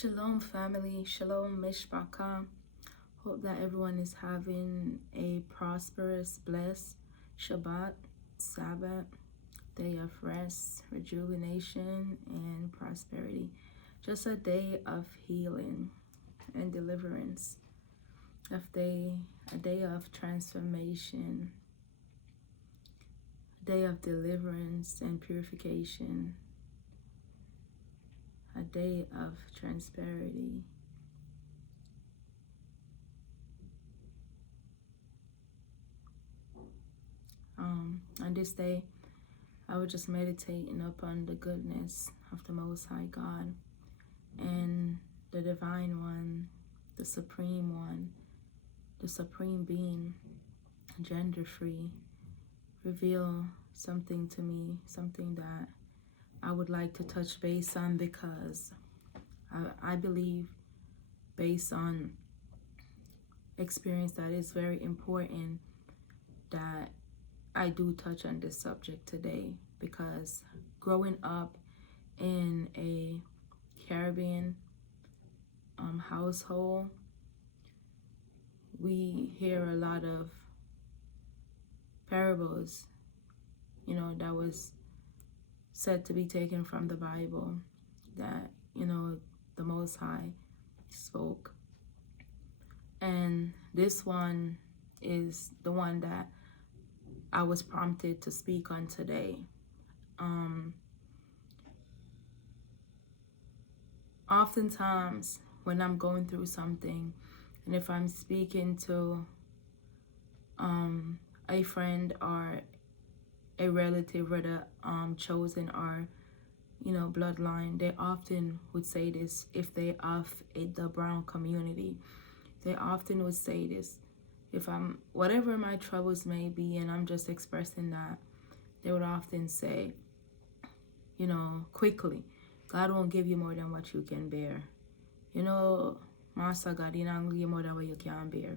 Shalom family, shalom mishpachah. Hope that everyone is having a prosperous, blessed Shabbat, Sabbath, day of rest, rejuvenation, and prosperity. Just a day of healing and deliverance, a day of transformation, a day of deliverance and purification, a day of transparency. On this day, I was just meditating upon the goodness of the Most High God and the Divine One, the Supreme One, the Supreme Being, gender-free, reveal something to me, something that I would like to touch base on, because I believe, based on experience, that is very important that I do touch on this subject today, because growing up in a Caribbean household, we hear a lot of parables, that was said to be taken from the Bible, that, the Most High spoke. And this one is the one that I was prompted to speak on today. Oftentimes when I'm going through something, and if I'm speaking to a friend or a relative, whether chosen or bloodline, they often would say this. If they of the brown community, they often would say this. If I'm, whatever my troubles may be, and I'm just expressing that, they would often say, quickly, God won't give you more than what you can bear. Master God, He not gonna give you more than what you can bear.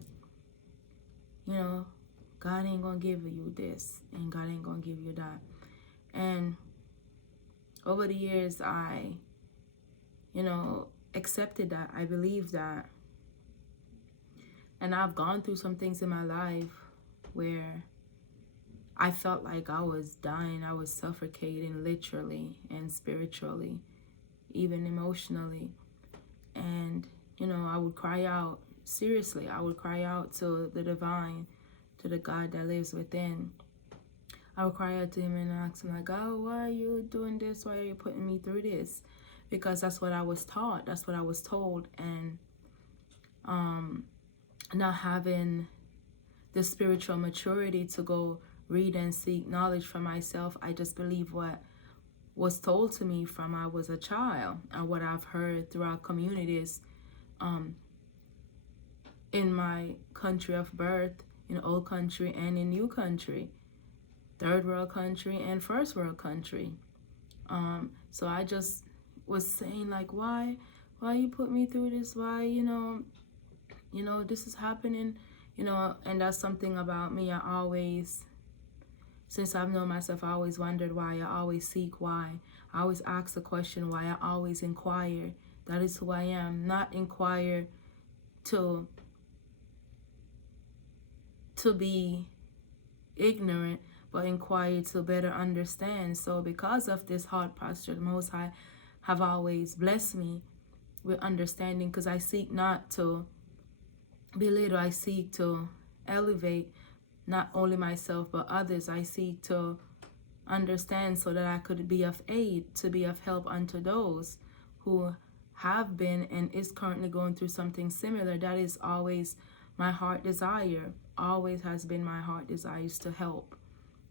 God ain't gonna give you this, and God ain't gonna give you that. And over the years, I, accepted that. I believe that. And I've gone through some things in my life where I felt like I was dying. I was suffocating, literally and spiritually, even emotionally. And, I would cry out, seriously, I would cry out to the divine, to the God that lives within. I would cry out to Him and ask Him, like, God, why are you doing this? Why are you putting me through this? Because that's what I was taught. That's what I was told. And not having the spiritual maturity to go read and seek knowledge for myself, I just believe what was told to me from I was a child, and what I've heard throughout communities in my country of birth, in old country and in new country, third world country and first world country. So I just was saying, like, why you put me through this? Why, this is happening, and that's something about me. I always, since I've known myself, I always wondered why. I always seek why. I always ask the question why. I always inquire. That is who I am. Not inquire to be ignorant, but inquire to better understand. So because of this heart posture, the Most High have always blessed me with understanding, because I seek not to belittle. I seek to elevate not only myself but others. I seek to understand so that I could be of aid, to be of help unto those who have been and is currently going through something similar. That is always my heart desire, always has been my heart desire, is to help,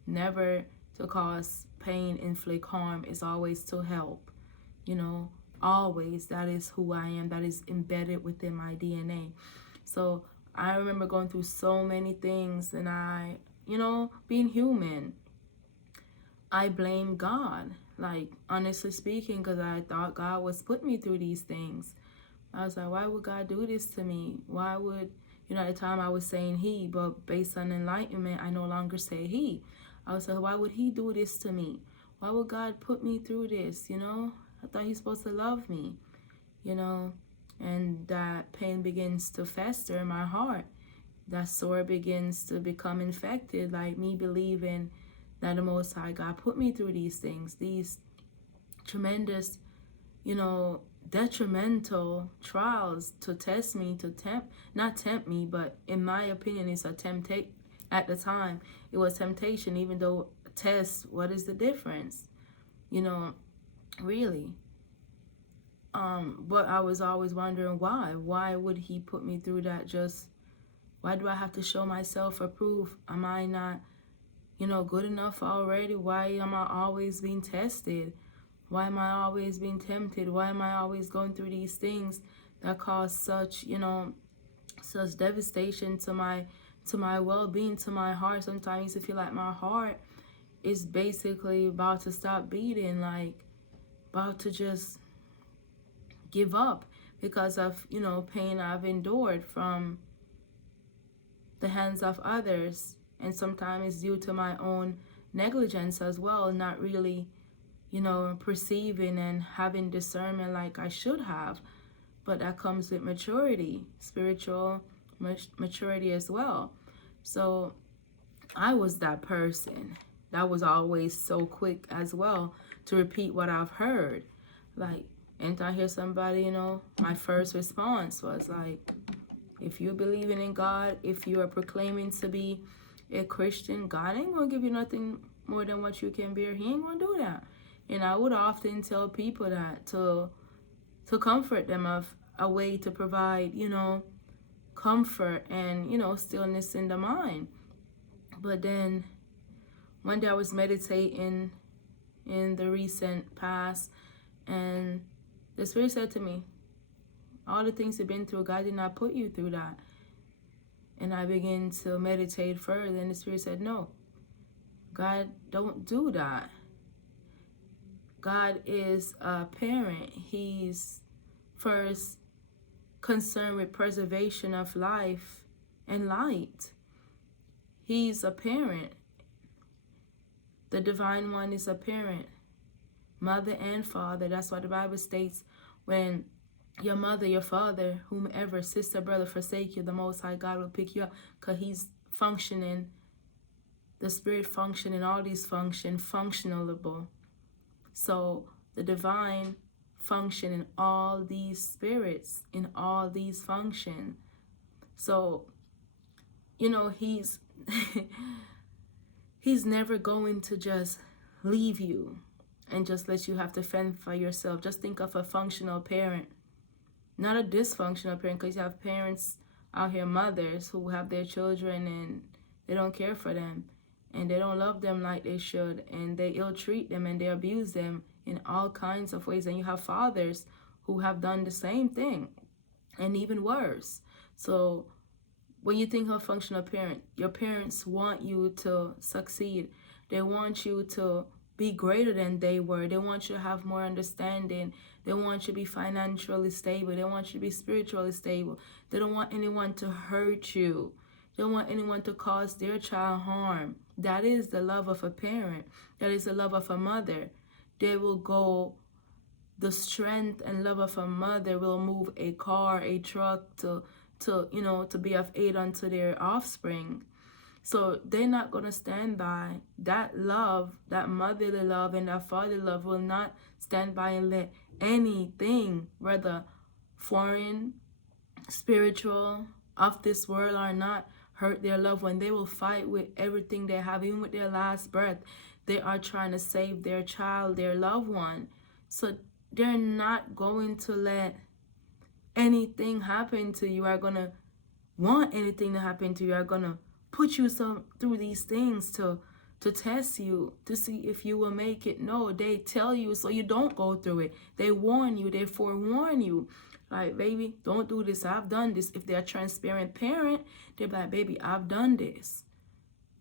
never to cause pain, inflict harm. Is always to help, always. That is who I am. That is embedded within my DNA. So I remember going through so many things, and I, being human, I blame God, like, honestly speaking, because I thought God was putting me through these things. I was like, why would God do this to me? Why would, at the time I was saying He, but based on enlightenment, I no longer say He. I was like, why would He do this to me? Why would God put me through this? I thought He's supposed to love me. you know, and that pain begins to fester in my heart. That sore begins to become infected, like me believing that the Most High God put me through these things, these tremendous, you know, detrimental trials to test me, to not tempt me, but in my opinion, it's a temptation. At the time, it was temptation, even though test, what is the difference? You know, really. But I was always wondering why. Why would he put me through that? Just why do I have to show myself approved? Am I not, good enough already? Why am I always being tested? Why am I always being tempted? Why am I always going through these things that cause such, such devastation to my well-being, to my heart? Sometimes I used to feel like my heart is basically about to stop beating, like about to just give up because of, pain I've endured from the hands of others. And sometimes it's due to my own negligence as well, not really, perceiving and having discernment like I should have. But that comes with maturity, spiritual maturity as well. So I was that person that was always so quick as well to repeat what I've heard. Like, and I hear somebody, my first response was like, if you're believing in God, if you are proclaiming to be a Christian, God ain't going to give you nothing more than what you can bear. He ain't going to do that. And I would often tell people that to comfort them, of a way to provide, comfort and, stillness in the mind. But then one day I was meditating in the recent past, and the Spirit said to me, all the things you've been through, God did not put you through that. And I began to meditate further, and the Spirit said, no, God don't do that. God is a parent. He's first concerned with preservation of life and light. He's a parent. The Divine One is a parent, mother and father. That's what the Bible states. When your mother, your father, whomever, sister, brother, forsake you, the Most High God will pick you up, because He's functioning, the Spirit functioning, all these functionable. So the divine function in all these spirits, in all these function. So, He's He's never going to just leave you and just let you have to fend for yourself. Just think of a functional parent, not a dysfunctional parent, because you have parents out here, mothers, who have their children and they don't care for them and they don't love them like they should, and they ill-treat them and they abuse them in all kinds of ways. And you have fathers who have done the same thing and even worse. So when you think of a functional parent, your parents want you to succeed. They want you to be greater than they were. They want you to have more understanding. They want you to be financially stable. They want you to be spiritually stable. They don't want anyone to hurt you. They don't want anyone to cause their child harm. That is the love of a parent. That is the love of a mother. They will go, the strength and love of a mother will move a car, a truck to be of aid unto their offspring. So they're not going to stand by. That love, that motherly love and that fatherly love will not stand by and let anything, whether foreign, spiritual, of this world or not, hurt their loved one. They will fight with everything they have, even with their last breath. They are trying to save their child, their loved one. So they're not going to let anything happen to you, are going to want anything to happen to you, are going to put you through these things to test you, to see if you will make it. No, they tell you so you don't go through it. They warn you, they forewarn you. Like, baby, don't do this. I've done this. If they're a transparent parent, they're like, baby, I've done this.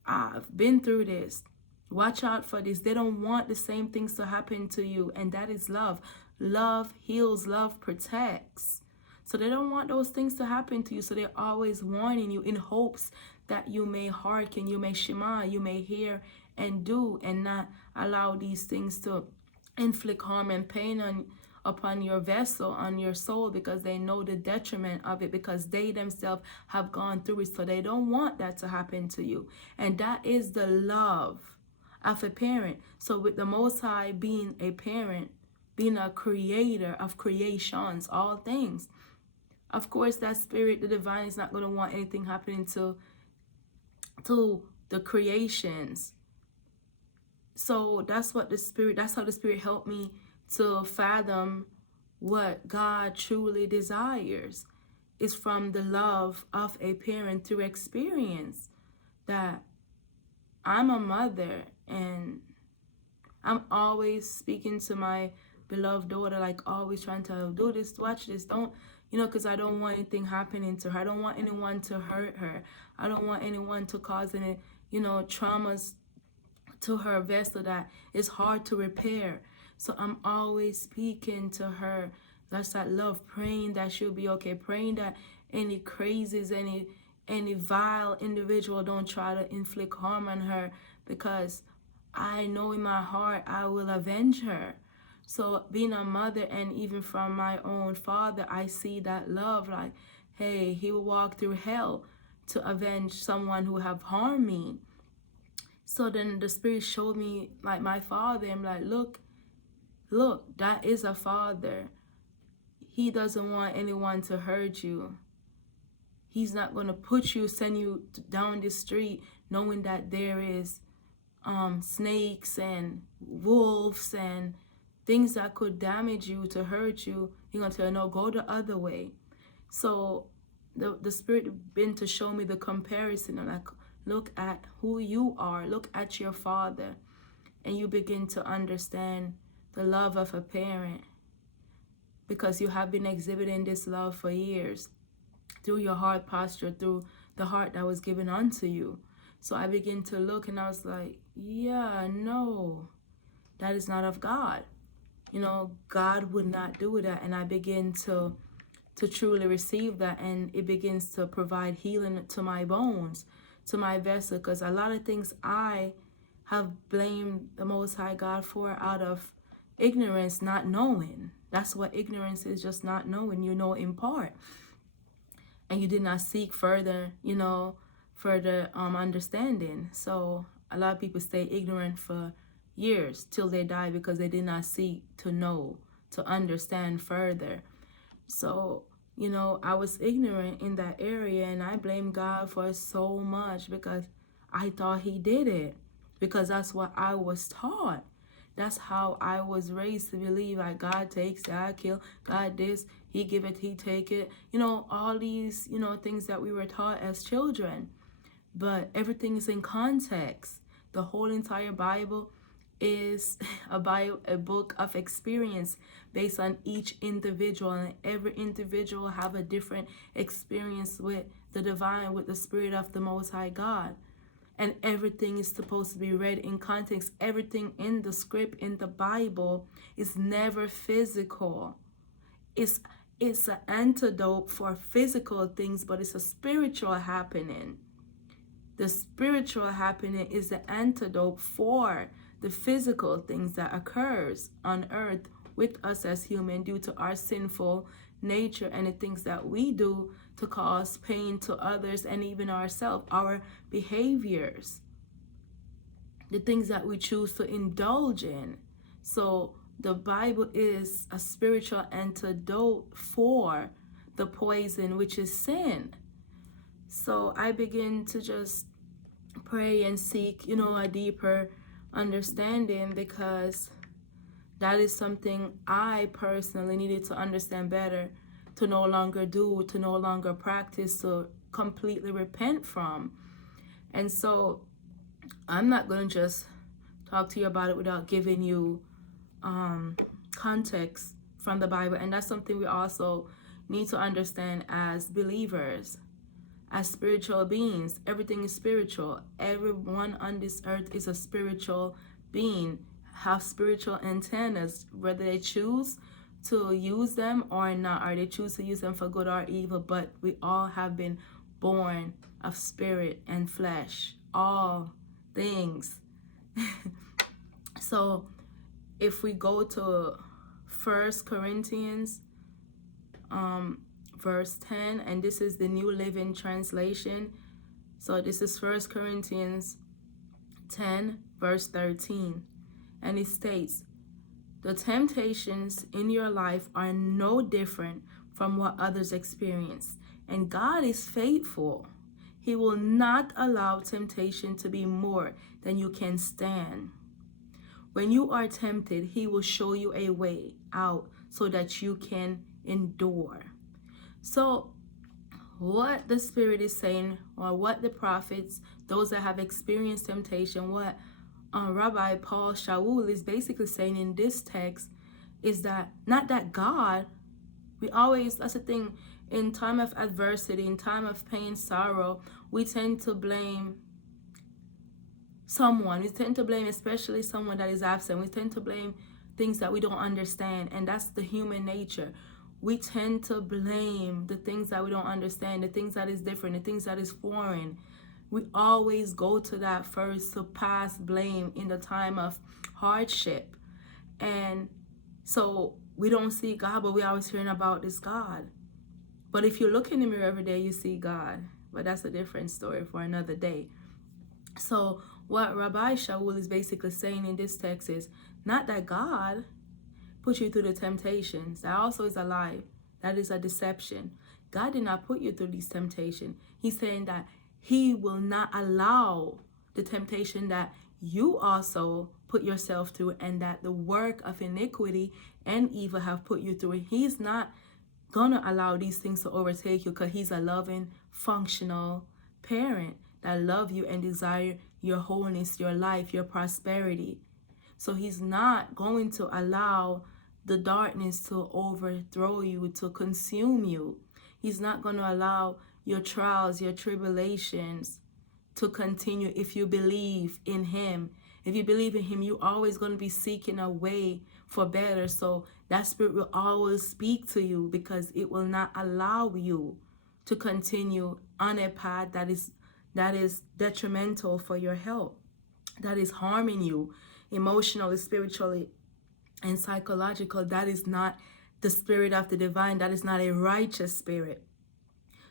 I've been through this. Watch out for this. They don't want the same things to happen to you. And that is love. Love heals. Love protects. So they don't want those things to happen to you. So they're always warning you in hopes that you may hearken, you may shema, you may hear and do, and not allow these things to inflict harm and pain upon your vessel, on your soul, because they know the detriment of it, because they themselves have gone through it. So they don't want that to happen to you. And that is the love of a parent. So with the Most High being a parent, being a creator of creations, all things, of course that spirit, the divine, is not going to want anything happening to the creations. So that's how the spirit helped me to fathom what God truly desires. Is from the love of a parent through experience, that I'm a mother and I'm always speaking to my beloved daughter, like always trying to do this, watch this, don't, because I don't want anything happening to her. I don't want anyone to hurt her. I don't want anyone to cause any, traumas to her vessel that is hard to repair. So I'm always speaking to her. That's that love, praying that she'll be okay, praying that any crazies, any vile individual don't try to inflict harm on her, because I know in my heart I will avenge her. So being a mother, and even from my own father, I see that love, like, hey, he will walk through hell to avenge someone who have harmed me. So then the spirit showed me like my father. I'm like, look, that is a father. He doesn't want anyone to hurt you. He's not going to send you down the street knowing that there is snakes and wolves and things that could damage you, to hurt you. He's going to tell you, no, go the other way. So the spirit been to show me the comparison. I'm like, look at who you are. Look at your father. And you begin to understand the love of a parent, because you have been exhibiting this love for years through your heart posture, through the heart that was given unto you. So I begin to look, and I was like, yeah, no, that is not of God. God would not do that. And I begin to truly receive that, and it begins to provide healing to my bones, to my vessel, because a lot of things I have blamed the Most High God for out of ignorance, not knowing. That's what ignorance is, just not knowing. You know in part, and you did not seek further, further understanding. So a lot of people stay ignorant for years till they die, because they did not seek to know, to understand further. So I was ignorant in that area, and I blame God for so much, because I thought he did it, because that's what I was taught. That's how I was raised to believe, like, God takes, God kill, God this, he give it, he take it. All these, things that we were taught as children. But everything is in context. The whole entire Bible is a book of experience based on each individual, and every individual have a different experience with the divine, with the spirit of the Most High God. And everything is supposed to be read in context. Everything in the script, in the Bible, is never physical. It's an antidote for physical things, but it's a spiritual happening. The spiritual happening is the antidote for the physical things that occurs on earth with us as human, due to our sinful nature and the things that we do to cause pain to others and even ourselves, our behaviors, the things that we choose to indulge in. So the Bible is a spiritual antidote for the poison, which is sin. So I begin to just pray and seek, a deeper understanding, because that is something I personally needed to understand better, to no longer do, to no longer practice, to completely repent from. And so I'm not going to just talk to you about it without giving you context from the Bible. And that's something we also need to understand as believers, as spiritual beings. Everything is spiritual. Everyone on this earth is a spiritual being, have spiritual antennas, whether they choose to use them or not, or they choose to use them for good or evil. But we all have been born of spirit and flesh, all things. So if we go to First Corinthians verse 10, and this is the New Living Translation. So this is First Corinthians 10 verse 13, and it states, the temptations in your life are no different from what others experience, and God is faithful. He will not allow temptation to be more than you can stand. When you are tempted, He will show you a way out so that you can endure. So what the Spirit is saying, or what the prophets, those that have experienced temptation, what Rabbi Paul Shaul is basically saying in this text is that not that God, that's the thing, in time of adversity, in time of pain, sorrow, we tend to blame someone. We tend to blame especially someone that is absent. We tend to blame things that we don't understand, and that's the human nature. We tend to blame the things that we don't understand, the things that is different, the things that is foreign. We always go to that first to pass blame in the time of hardship. And so we don't see God, but we always hearing about this God. But if you look in the mirror every day, you see God. But that's a different story for another day. So what Rabbi Shaul is basically saying in this text is not that God put you through the temptations. That also is a lie. That is a deception. God did not put you through these temptations. He's saying that He will not allow the temptation that you also put yourself through, and that the work of iniquity and evil have put you through. He's not gonna allow these things to overtake you, because He's a loving, functional parent that love you and desire your wholeness, your life, your prosperity. So He's not going to allow the darkness to overthrow you, to consume you. He's not going to allow your trials, your tribulations to continue if you believe in Him. If you believe in Him, you're always going to be seeking a way for better. So that Spirit will always speak to you, because it will not allow you to continue on a path that is detrimental for your health, that is harming you emotionally, spiritually, and psychological. That is not the Spirit of the divine. That is not a righteous spirit.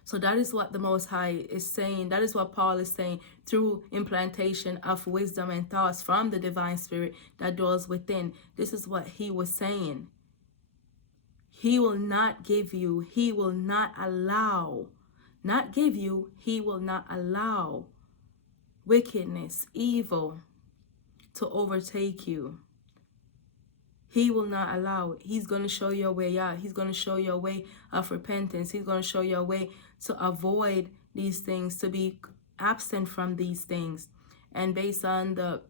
So that is what the Most High is saying. That is what Paul is saying through implantation of wisdom and thoughts from the divine Spirit that dwells within. This is what he was saying. He will not give you, He will not allow, not give you, He will not allow wickedness, evil to overtake you. He will not allow it. He's going to show you a way out. He's going to show you a way of repentance. He's going to show you a way to avoid these things, to be absent from these things. And based on the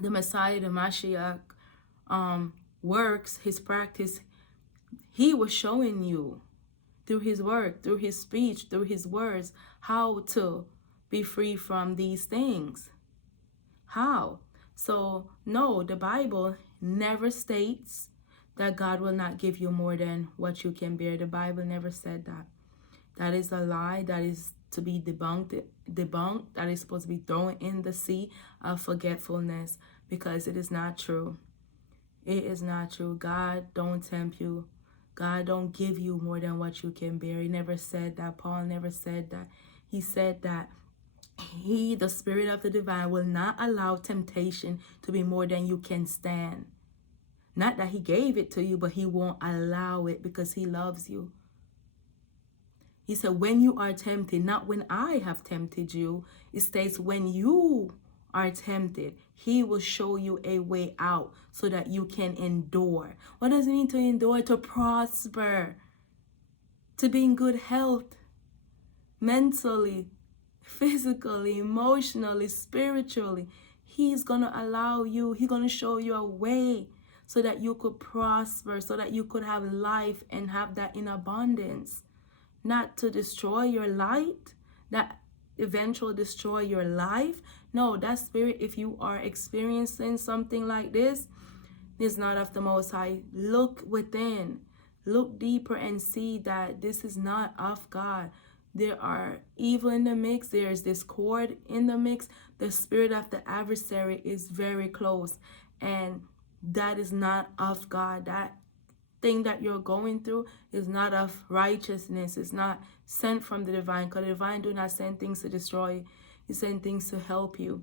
Messiah, the Mashiach works, His practice, He was showing you through His work, through His speech, through His words, how to be free from these things. How? So, no, the Bible never states that God will not give you more than what you can bear. The Bible never said that. That is a lie. That is to be debunked. That is supposed to be thrown in the sea of forgetfulness, because it is not true. It is not true. God don't tempt you. God don't give you more than what you can bear. He never said that. Paul never said that. He said that He, the Spirit of the divine, will not allow temptation to be more than you can stand. Not that He gave it to you, but He won't allow it because He loves you. He said, when you are tempted, not when I have tempted you. It states when you are tempted, He will show you a way out so that you can endure. What does it mean to endure? To prosper, to be in good health, mentally, physically, emotionally, spiritually. He's going to allow you, He's going to show you a way so that you could prosper, so that you could have life and have that in abundance. Not to destroy your light, that eventually destroy your life. No, that spirit, if you are experiencing something like this, is not of the Most High. Look within, look deeper and see that this is not of God. There are evil in the mix. There is discord in the mix. The spirit of the adversary is very close, and that is not of God. That thing that you're going through is not of righteousness. It's not sent from the divine, because the divine do not send things to destroy you. He send things to help you,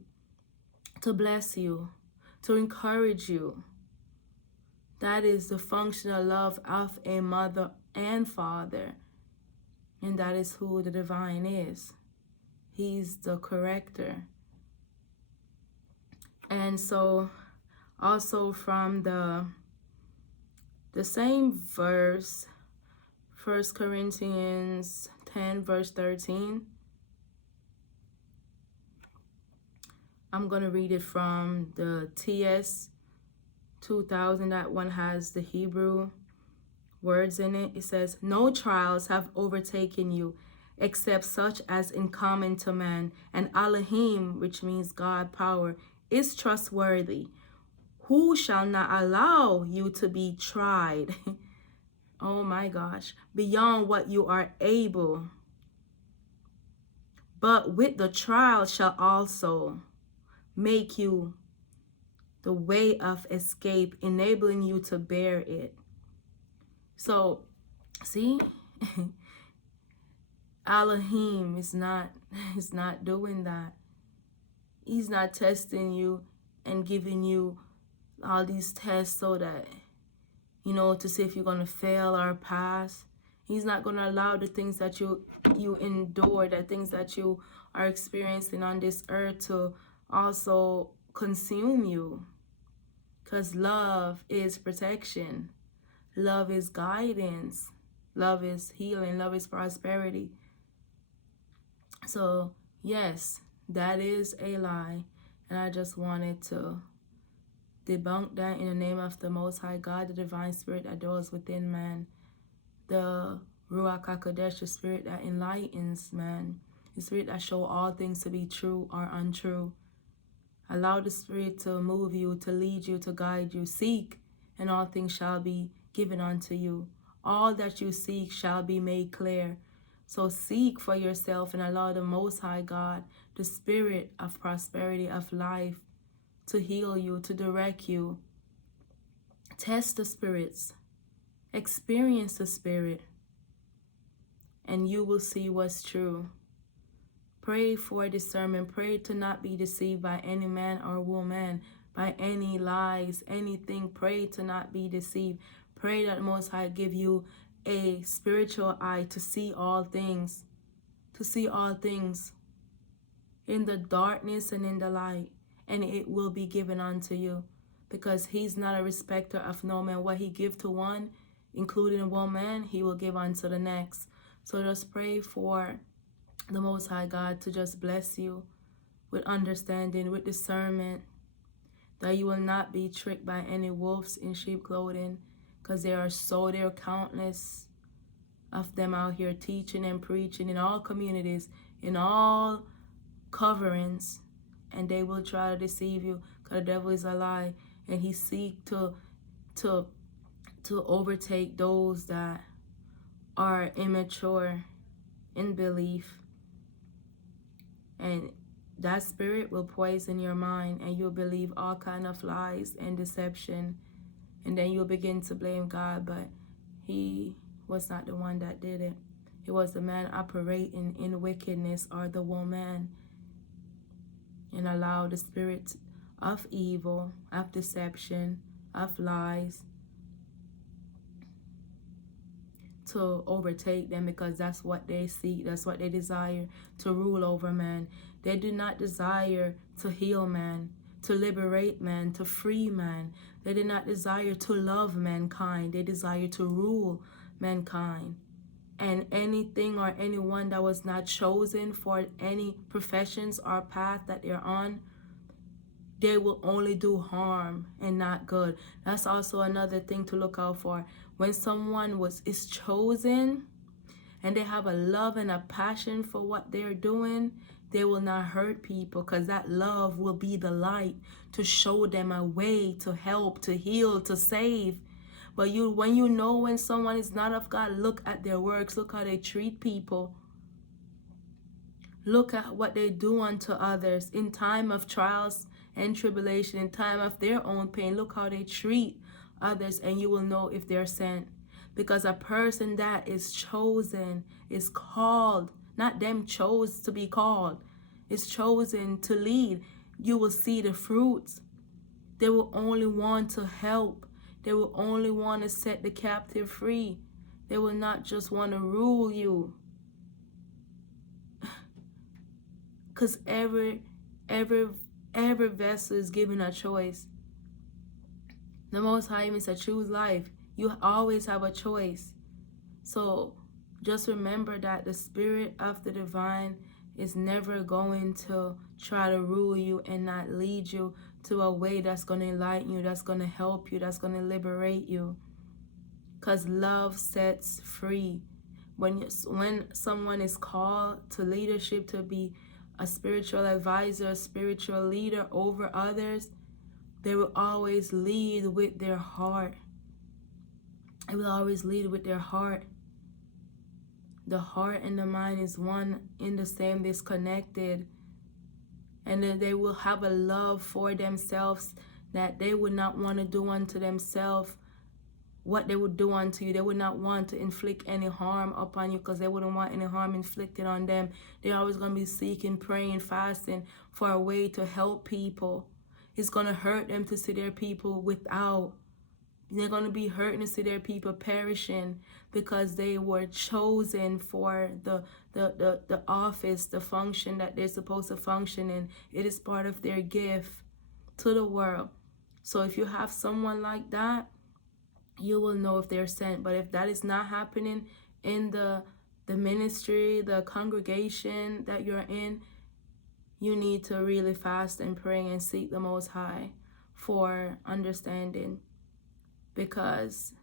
to bless you, to encourage you. That is the functional love of a mother and father. And that is who the divine is. He's the corrector. And so also from the same verse, 1 Corinthians 10 verse 13, I'm going to read it from the TS 2000. That one has the Hebrew words in it. It says, "No trials have overtaken you except such as in common to man, and Elohim, which means God, power, is trustworthy, who shall not allow you to be tried." Oh my gosh, beyond what you are able, but with the trial shall also make you the way of escape, enabling you to bear it. So, see, Elohim is not doing that. He's not testing you and giving you all these tests so that, to see if you're going to fail or pass. He's not going to allow the things that you endure, the things that you are experiencing on this earth to also consume you. Because love is protection. Love is guidance. Love is healing. Love is prosperity. So, yes, that is a lie. And I just wanted to debunk that in the name of the Most High God, the divine spirit that dwells within man, the Ruach HaKodesh, the spirit that enlightens man, the spirit that shows all things to be true or untrue. Allow the spirit to move you, to lead you, to guide you. Seek, and all things shall be given unto you. All that you seek shall be made clear. So seek for yourself and allow the Most High God, the spirit of prosperity, of life, to heal you, to direct you. Test the spirits. Experience the spirit. And you will see what's true. Pray for discernment. Pray to not be deceived by any man or woman, by any lies, anything. Pray to not be deceived. Pray that the Most High give you a spiritual eye to see all things. To see all things in the darkness and in the light. And it will be given unto you. Because he's not a respecter of no man. What he give to one, including one man, he will give unto the next. So just pray for the Most High God to just bless you with understanding, with discernment, that you will not be tricked by any wolves in sheep clothing, because there are countless of them out here teaching and preaching in all communities, in all coverings, and they will try to deceive you, because the devil is a lie, and he seeks to overtake those that are immature in belief. And that spirit will poison your mind, and you'll believe all kind of lies and deception, and then you'll begin to blame God, but he was not the one that did it. It was the man operating in wickedness, or the woman, and allow the spirit of evil, of deception, of lies to overtake them, because that's what they seek, that's what they desire, to rule over man. They do not desire to heal man, to liberate man, to free man. They do not desire to love mankind. They desire to rule mankind. And anything or anyone that was not chosen for any professions or path that they're on, they will only do harm and not good. That's also another thing to look out for. When someone is chosen and they have a love and a passion for what they're doing, they will not hurt people, because that love will be the light to show them a way, to help, to heal, to save. But when you know when someone is not of God, look at their works, look how they treat people. Look at what they do unto others in time of trials and tribulation, in time of their own pain. Look how they treat others, and you will know if they're sent. Because a person that is chosen is called, not them chose to be called, is chosen to lead. You will see the fruits. They will only want to help. They will only want to set the captive free. They will not just want to rule you. Because every vessel is given a choice. The Most High means to choose life. You always have a choice. So just remember that the Spirit of the Divine is never going to try to rule you and not lead you to a way that's going to enlighten you, that's going to help you, that's going to liberate you. Because love sets free. When someone is called to leadership, to be a spiritual advisor, a spiritual leader over others, they will always lead with their heart. They will always lead with their heart. The heart and the mind is one in the same, disconnected. And then they will have a love for themselves that they would not want to do unto themselves what they would do unto you. They would not want to inflict any harm upon you because they wouldn't want any harm inflicted on them. They're always going to be seeking, praying, fasting for a way to help people. It's going to hurt them to see their people without. They're going to be hurting to see their people perishing because they were chosen for the office, the function that they're supposed to function in. It is part of their gift to the world. So if you have someone like that, you will know if they're sent. But if that is not happening in the ministry, the congregation that you're in, you need to really fast and pray and seek the Most High for understanding. Because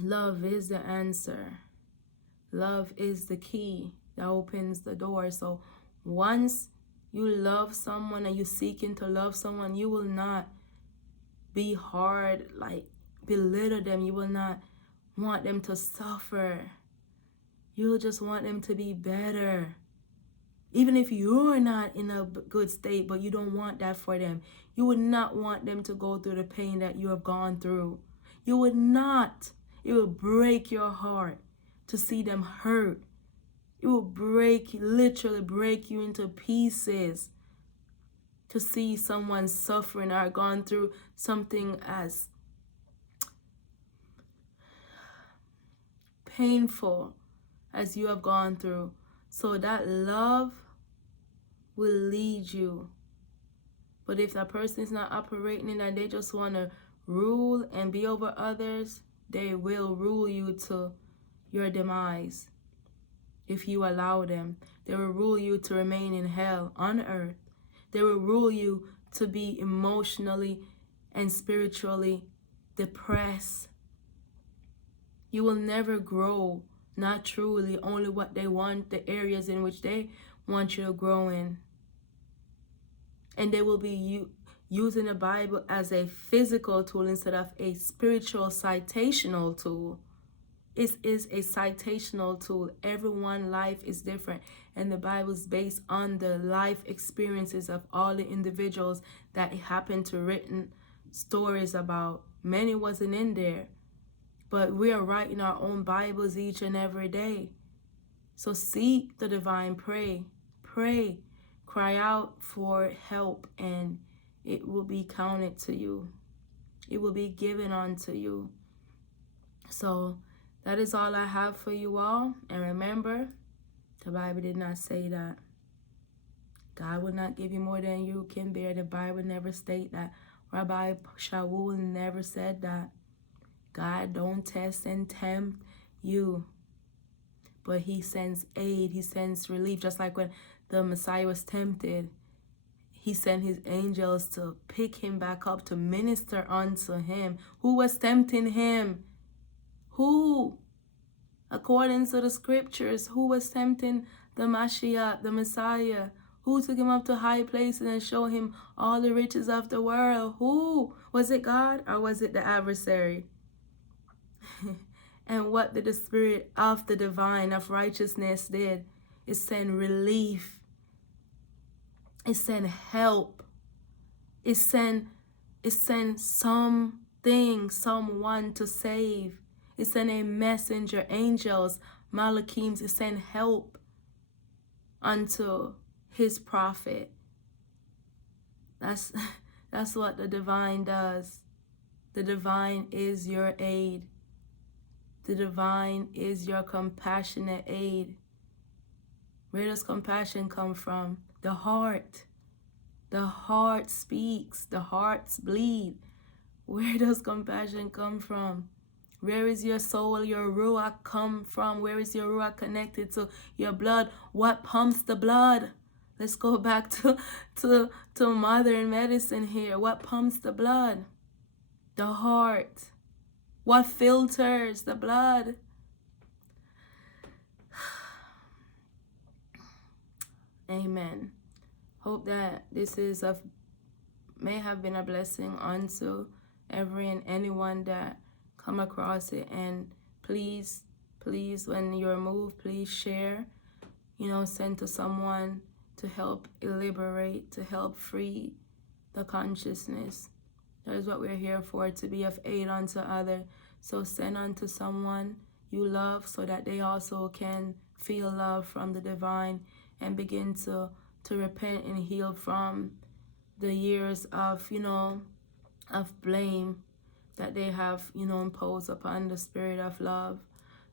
love is the answer. Love is the key that opens the door. So once you love someone and you're seeking to love someone, you will not be hard, like belittle them. You will not want them to suffer. You'll just want them to be better. Even if you're not in a good state, but you don't want that for them. You would not want them to go through the pain that you have gone through. You would not. It will break your heart to see them hurt. It will literally break you into pieces to see someone suffering or gone through something as painful as you have gone through. So that love will lead you. But if that person is not operating in that, they just want to rule and be over others, they will rule you to your demise. If you allow them, they will rule you to remain in hell on earth. They will rule you to be emotionally and spiritually depressed. You will never grow, not truly, only what they want, the areas in which they want you to grow in. And they will be using the Bible as a physical tool instead of a spiritual citational tool. It is a citational tool. Everyone's life is different. And the Bible is based on the life experiences of all the individuals that happened to written stories about. Many wasn't in there. But we are writing our own Bibles each and every day. So seek the divine, pray, cry out for help, and it will be counted to you. It will be given unto you. So that is all I have for you all. And remember, the Bible did not say that. God will not give you more than you can bear. The Bible never state that. Rabbi Shaul never said that. God don't test and tempt you. But he sends aid. He sends relief. Just like when the Messiah was tempted, he sent his angels to pick him back up, to minister unto him. Who was tempting him? Who? According to the scriptures, who was tempting the Mashiach, the Messiah? Who took him up to high places and showed him all the riches of the world? Who? Was it God or was it the adversary? And what did the Spirit of the divine, of righteousness did? It sent relief. It sent help. It sent It sent something, someone to save. It sent a messenger, angels, malachims. It sent help unto his prophet. That's that's what the divine does. The divine is your aid. The divine is your compassionate aid. Where does compassion come from? The heart. The heart speaks. The hearts bleed. Where does compassion come from? Where is your soul, your ruach come from? Where is your ruach connected to your blood? What pumps the blood? Let's go back to modern medicine here. What pumps the blood? The heart. What filters the blood? Amen. Hope that this may have been a blessing unto every and anyone that come across it. And please, when you're moved, please share, send to someone to help liberate, to help free the consciousness. That is what we're here for, to be of aid unto others. So send unto someone you love so that they also can feel love from the divine and begin to repent and heal from the years of, of blame that they have, imposed upon the spirit of love.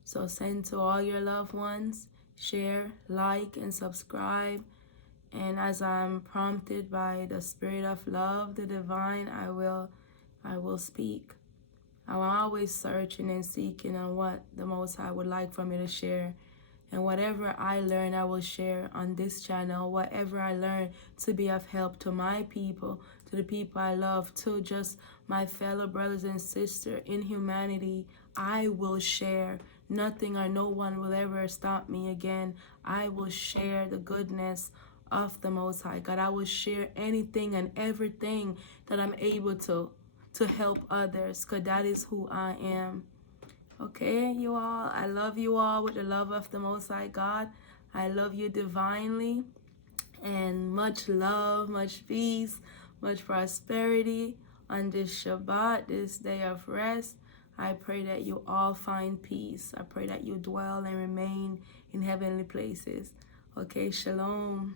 So send to all your loved ones, share, like, and subscribe. And as I'm prompted by the spirit of love, the divine, I will speak. I'm always searching and seeking on what the Most High would like for me to share. And whatever I learn, I will share on this channel. Whatever I learn to be of help to my people, to the people I love, to just my fellow brothers and sisters in humanity, I will share. Nothing or no one will ever stop me again. I will share the goodness of the Most High God. I will share anything and everything that I'm able to help others, because that is who I am. Okay, you all, I love you all with the love of the Most High God. I love you divinely, and much love, much peace, much prosperity on this Shabbat, this day of rest. I pray that you all find peace. I pray that you dwell and remain in heavenly places. Okay, shalom.